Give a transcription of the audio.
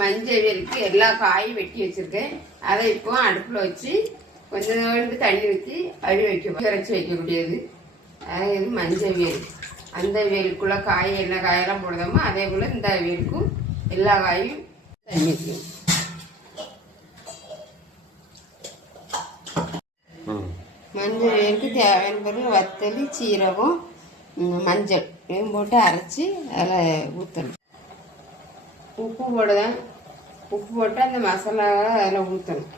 மஞ்சள் வேலுக்கு எல்லா காயும் வெட்டி வச்சுருக்கேன். அதை இப்போ அடுப்பில் வச்சு கொஞ்சம் தண்ணி ஊற்றி இறச்சி வைக்கக்கூடியது. இது மஞ்சள் வேல். அந்த வேலுக்குள்ள காய் என்ன காயெல்லாம் போடுதோமோ அதே போல் இந்த வேலுக்கும் எல்லா காயும் தண்ணி வைக்கணும். மஞ்சள் வேலுக்கு தேவையான பொருள் வத்தல், சீரகம், மஞ்சள் போட்டு அரைச்சி அதில் ஊற்றணும். உப்பு போடுதான். உப்பு போட்டு அந்த மசாலாவை அதில் ஊற்றணும்.